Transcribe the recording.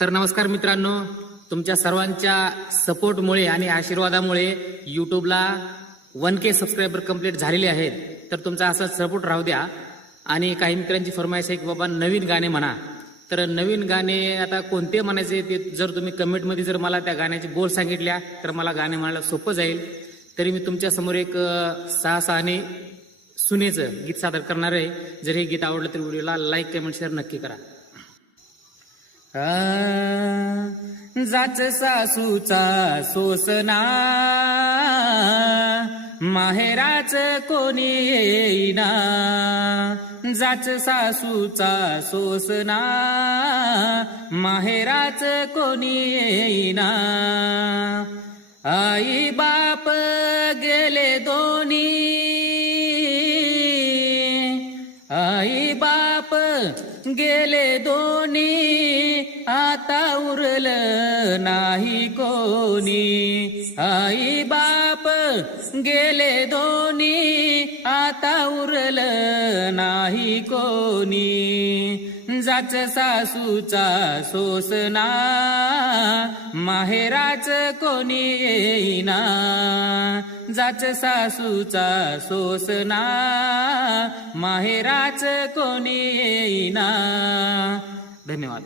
तर नमस्कार मित्रांनो, तुमच्या सर्वांच्या सपोर्टमुळे आणि आशीर्वादामुळे यूट्यूबला 1K सबस्क्रायबर कंप्लीट झालेले आहेत. तर तुमचा असा सपोर्ट राहू द्या. आणि काही मित्रांची फरमाईश आहे की बाबा नवीन गाणे म्हणा. तर नवीन गाणे आता कोणते म्हणायचे ते जर तुम्ही कमेंटमध्ये जर मला त्या गाण्याचे बोल सांगितल्या तर मला गाणे म्हणायला सोपं जाईल. तरी मी तुमच्यासमोर एक साहसाने सुनेचं गीत सादर करणार आहे. जर हे गीत आवडलं तर व्हिडिओला लाईक कमेंट शेअर नक्की करा. जाच सासूचा सोसना माहेराच कोणी येईना. जाच सासूचा सोसना माहेराच कोणी येईना. आई बाप गेले दोन्ही, आई बाप गेले दोन्ही, आता उरलं नाही कोणी. आई बाप गेले दोन्ही, आता उरलं नाही कोणी. जाच सासूचा सोसना माहेराच कोणी येईना. जाच सासूचा सोसना माहेराच कोणी येईना. धन्यवाद.